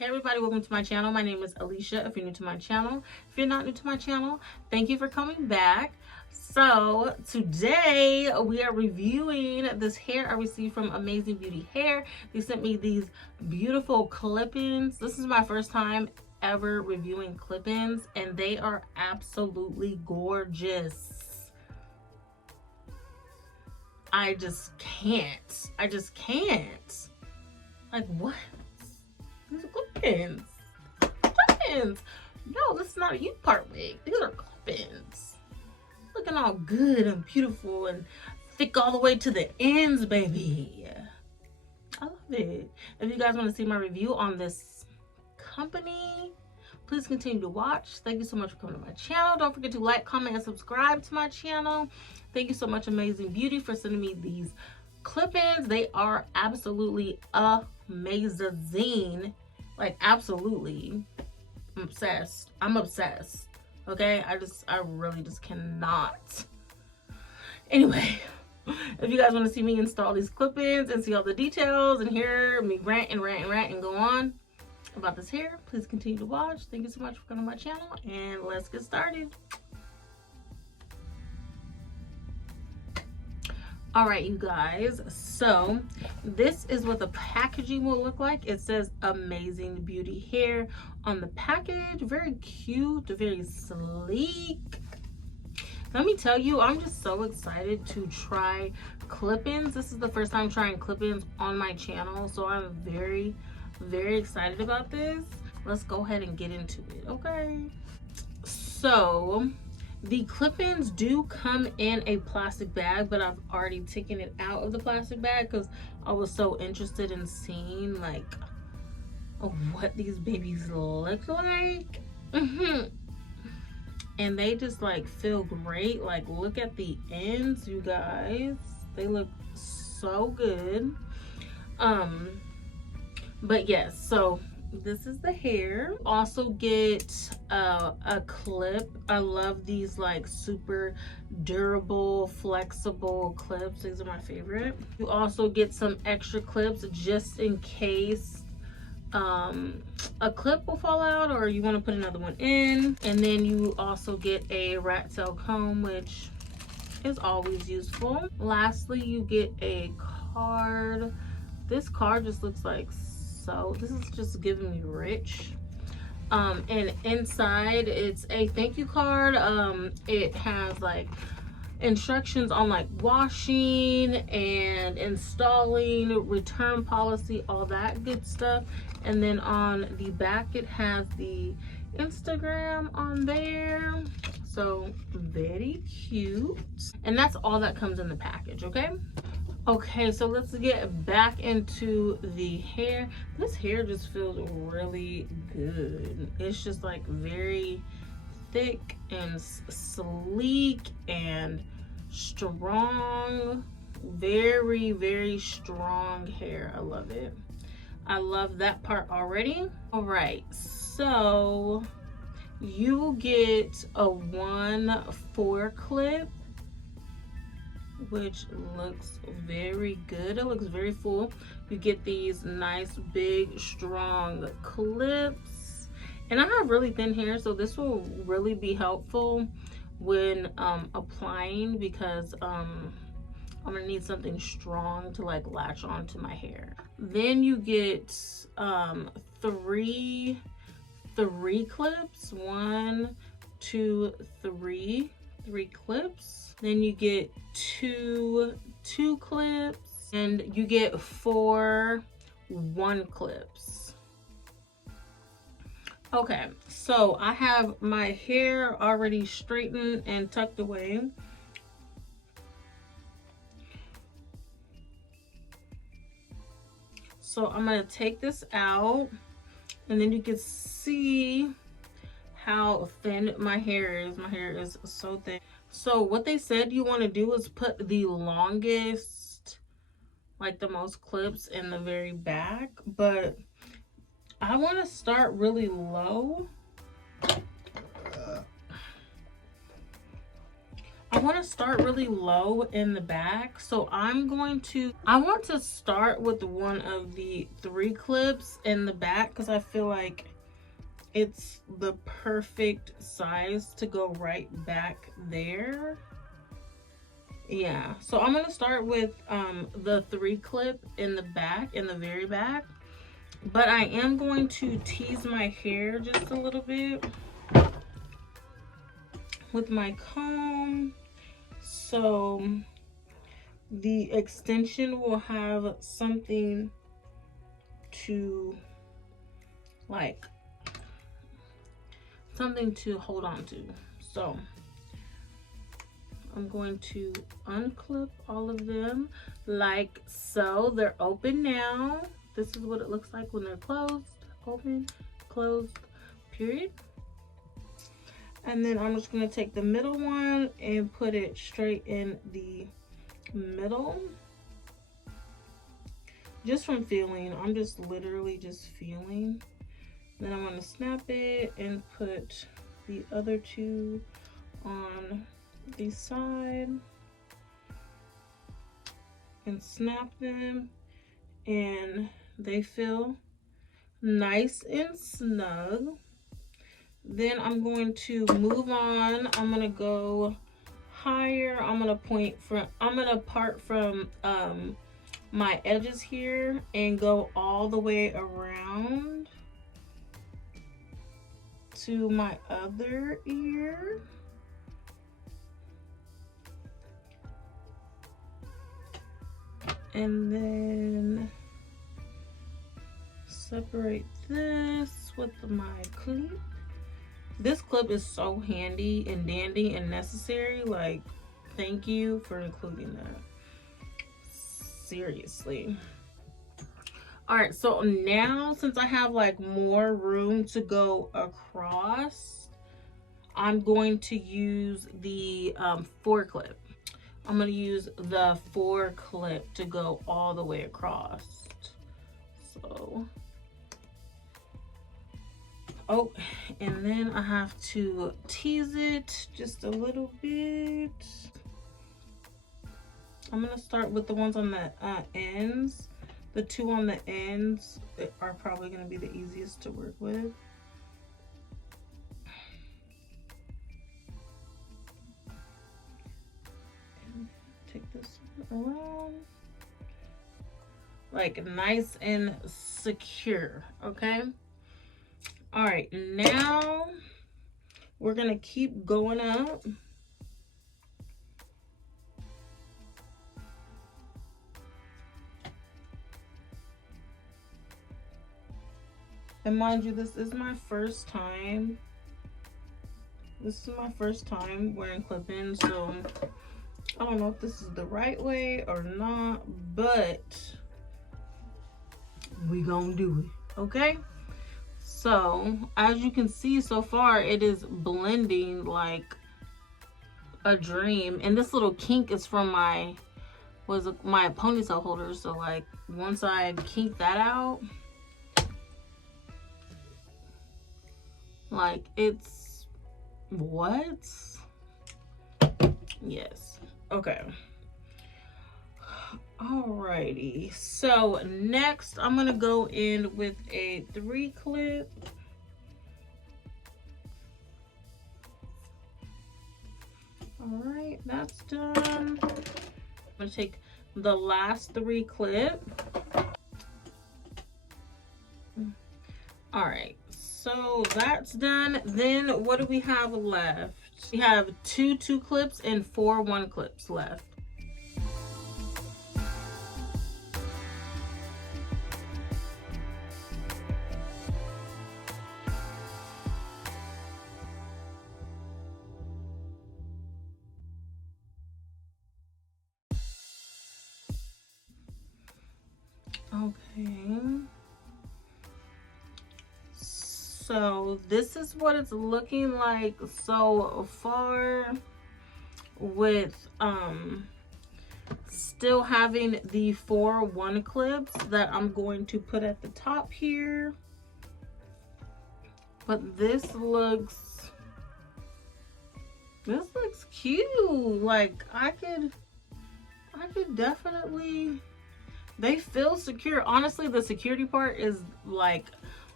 Hey everybody, welcome to my channel. My name is Alicia. If you're new to my channel, if you're not new to my channel, thank you for coming back. So today we are reviewing this hair I received from Amazing Beauty Hair. They sent me these beautiful clip-ins. This is my first time ever reviewing clip-ins and they are absolutely gorgeous. I just can't. Like, what? These are clip-ins. Clip-ins. No, this is not a youth part wig. These are clip-ins. Looking all good and beautiful and thick all the way to the ends, baby. I love it. If you guys want to see my review on this company, please continue to watch. Thank you so much for coming to my channel. Don't forget to like, comment, and subscribe to my channel. Thank you so much, Amazing Beauty, for sending me these clip-ins. They are absolutely amazing. Like, absolutely. I'm obsessed. Okay, I really just cannot. Anyway, if you guys want to see me install these clip-ins and see all the details and hear me rant and go on about this hair, please continue to watch. Thank you so much for coming to my channel, and let's get started. All right, you guys, so this is what the packaging will look like. It says Amazing Beauty Hair on the package. Very cute, very sleek. Let me tell you, I'm just so excited to try clip-ins. This is the first time trying clip-ins on my channel, so I'm very excited about this. Let's go ahead and get into it. Okay, so the clip-ins do come in a plastic bag, but I've already taken it out of the plastic bag because I was so interested in seeing like what these babies look like. And they just like feel great. Like, look at the ends, you guys. They look so good. But yes, so this is the hair. Also get a clip. I love these like super durable, flexible clips. These are my favorite. You also get some extra clips just in case a clip will fall out or you want to put another one in. And then you also get a rat tail comb, which is always useful. Lastly, you get a card. This card just looks like, so this is just giving me rich. And inside it's a thank you card. It has like instructions on like washing and installing, return policy, all that good stuff. And then on the back it has the Instagram on there, so very cute. And that's all that comes in the package. Okay, so let's get back into the hair. This hair just feels really good. It's just like very thick and sleek and strong. Very strong hair. I love it. I love that part already. All right, so you get a 1/4 clip, which looks very good. It looks very full. You get these nice big strong clips, and I have really thin hair, so this will really be helpful when applying, because I'm gonna need something strong to like latch onto my hair. Then you get three clips. 1, 2, 3 clips. Then you get two clips, and you get 4 1 clips. Okay, so I have my hair already straightened and tucked away. So I'm gonna take this out, and then you can see how thin my hair is. My hair is so thin. So what they said you want to do is put the longest, like the most clips in the very back, but I want to start really low. I want to start really low in the back. So I want to start with one of the 3 clips in the back because I feel like it's the perfect size to go right back there. Yeah, so I'm gonna start with the 3 clip in the back, in the very back, but I am going to tease my hair just a little bit with my comb, so the extension will have something to like, something to hold on to. So I'm going to unclip all of them like so. They're open now. This is what it looks like when they're closed. Open, closed, period. And then I'm just going to take the middle one and put it straight in the middle. Just from feeling, I'm just literally just feeling. Then I'm going to snap it and put the other 2 on the side and snap them, and they feel nice and snug. Then I'm going to move on. I'm going to go higher. I'm going to part from my edges here and go all the way around to my other ear. And then separate this with my clip. This clip is so handy and dandy and necessary. Like, thank you for including that. Seriously. All right, so now since I have like more room to go across, I'm going to use the 4 clip. I'm going to use the 4 clip to go all the way across. So, oh, and then I have to tease it just a little bit. I'm going to start with the ones on the ends. The 2 on the ends are probably going to be the easiest to work with. Take this around, like nice and secure. Okay, all right, now we're gonna keep going up. And mind you, this is my first time wearing clip-ins, so I don't know if this is the right way or not, but we gonna do it. Okay, so as you can see so far, it is blending like a dream. And this little kink is from my ponytail holder, so like once I kink that out, like it's what? Yes. Okay. Alrighty, so next I'm gonna go in with a 3 clip. All right, that's done. I'm gonna take the last 3 clip. All right, so that's done. Then what do we have left? We have 2 clips and 4 1 clips left. Okay, so this is what it's looking like so far, with still having the 4 1 clips that I'm going to put at the top here. But this looks This looks cute. Like I could definitely, they feel secure. Honestly, the security part is like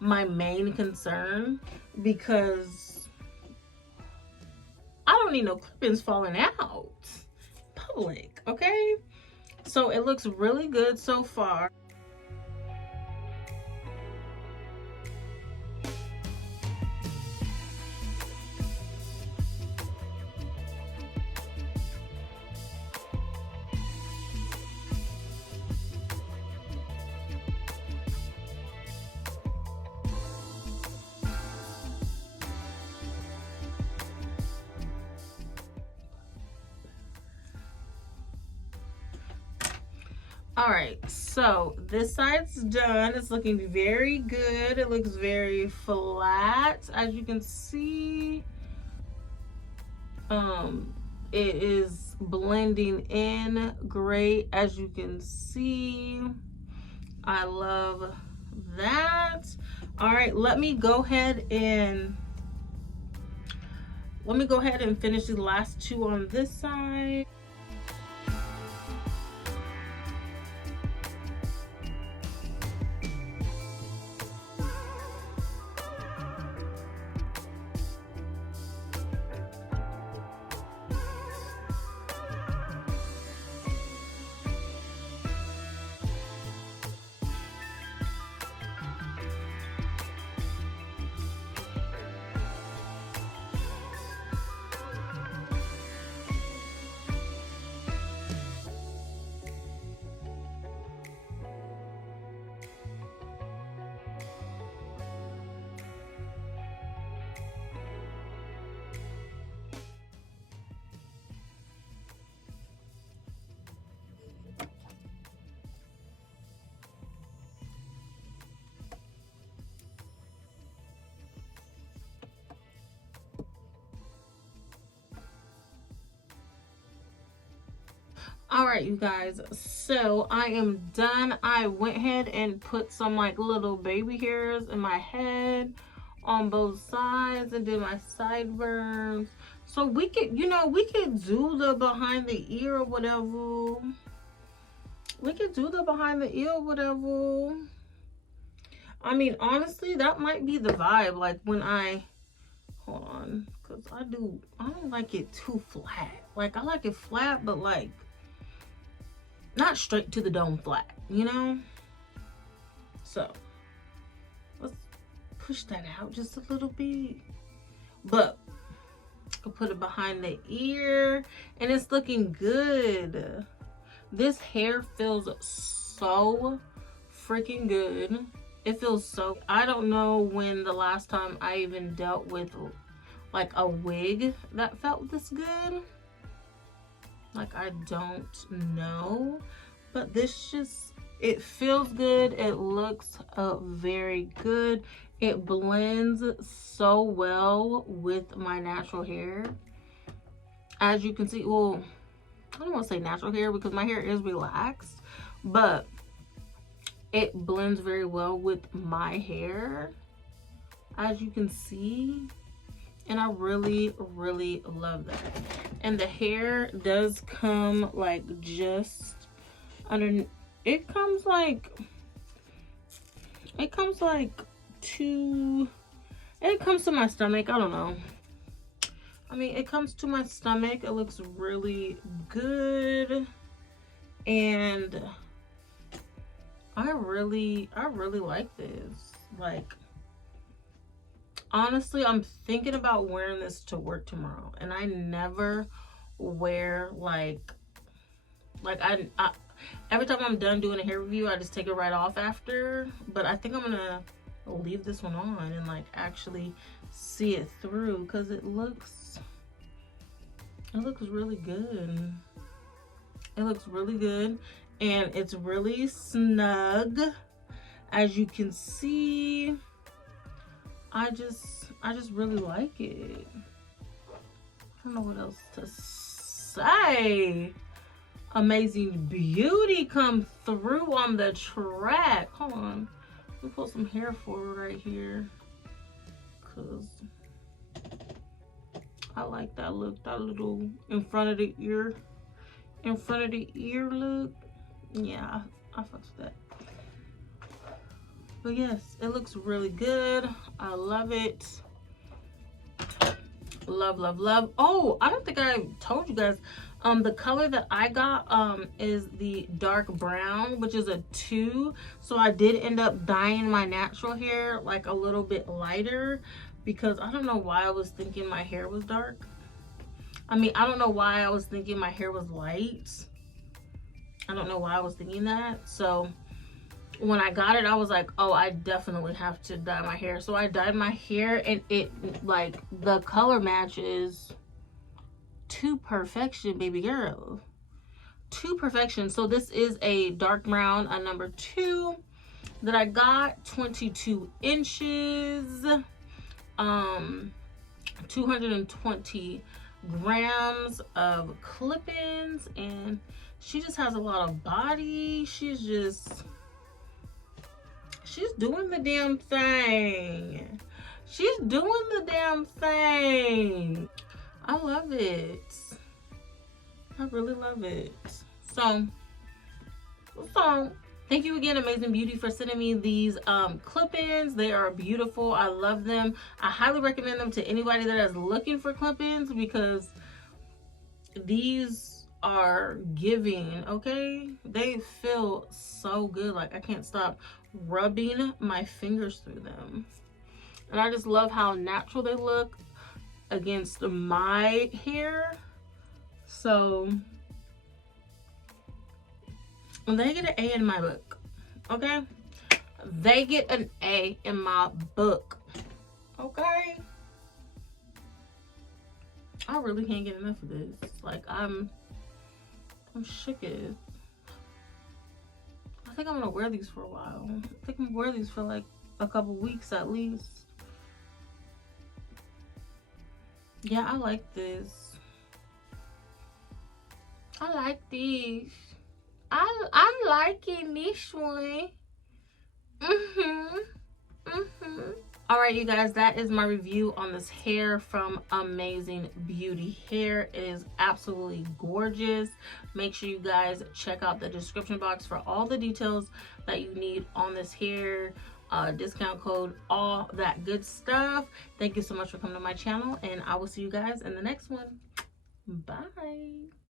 my main concern because I don't need no clip-ins falling out. Public, okay? So it looks really good so far. All right, so this side's done. It's looking very good. It looks very flat, as you can see. It is blending in great, as you can see. I love that. All right, let me go ahead and finish the last two on this side. All right, you guys, so I am done. I went ahead and put some like little baby hairs in my head on both sides and did my sideburns. So we could, we could do the behind the ear or whatever. We could do the behind the ear or whatever. I mean, honestly, that might be the vibe. Like when hold on, because I don't like it too flat. Like I like it flat, but like not straight to the dome flat, So let's push that out just a little bit. But I'll put it behind the ear and it's looking good. This hair feels so freaking good. It feels so, I don't know when the last time I even dealt with like a wig that felt this good. Like I don't know, but this just, it feels good. It looks very good. It blends so well with my natural hair. As you can see, well, I don't want to say natural hair because my hair is relaxed, but it blends very well with my hair, as you can see. And I really, really love that. And the hair does come like just under, it comes like to my stomach. I don't know. I mean, it comes to my stomach. It looks really good. And I really like this. Like, honestly, I'm thinking about wearing this to work tomorrow, and I never wear like I every time I'm done doing a hair review, I just take it right off after. But I think I'm gonna leave this one on and like actually see it through because it looks really good. It looks really good, and it's really snug, as you can see. I just really like it. I don't know what else to say. Amazing Beauty come through on the track. Hold on. Let me pull some hair forward right here. Cause I like that look, that little in front of the ear look. Yeah, I fucks with that. But yes, it looks really good. I love it. Love, love, love. Oh, I don't think I told you guys. The color that I got is the dark brown, which is a 2. So I did end up dyeing my natural hair like a little bit lighter because I don't know why I was thinking my hair was dark. I mean, I don't know why I was thinking my hair was light. I don't know why I was thinking that. So when I got it, I was like, oh, I definitely have to dye my hair. So I dyed my hair, and it, like, the color matches to perfection, baby girl. To perfection. So this is a dark brown, a number 2 that I got, 22 inches, 220 grams of clip-ins, and she just has a lot of body. She's doing the damn thing. She's doing the damn thing. I love it. I really love it. So thank you again, Amazing Beauty, for sending me these clip-ins. They are beautiful. I love them. I highly recommend them to anybody that is looking for clip-ins because these are giving, okay? They feel so good. Like, I can't stop rubbing my fingers through them. And I just love how natural they look against my hair. So they get an A in my book, okay? They get an A in my book, okay? I really can't get enough of this. Like, I'm shook it. I think I'm gonna wear these for a while. I think I'm gonna wear these for like a couple weeks at least. Yeah, I like this. I like these. I'm liking this one. Alright, you guys, that is my review on this hair from Amazing Beauty Hair. It is absolutely gorgeous. Make sure you guys check out the description box for all the details that you need on this hair, discount code, all that good stuff. Thank you so much for coming to my channel, and I will see you guys in the next one. Bye.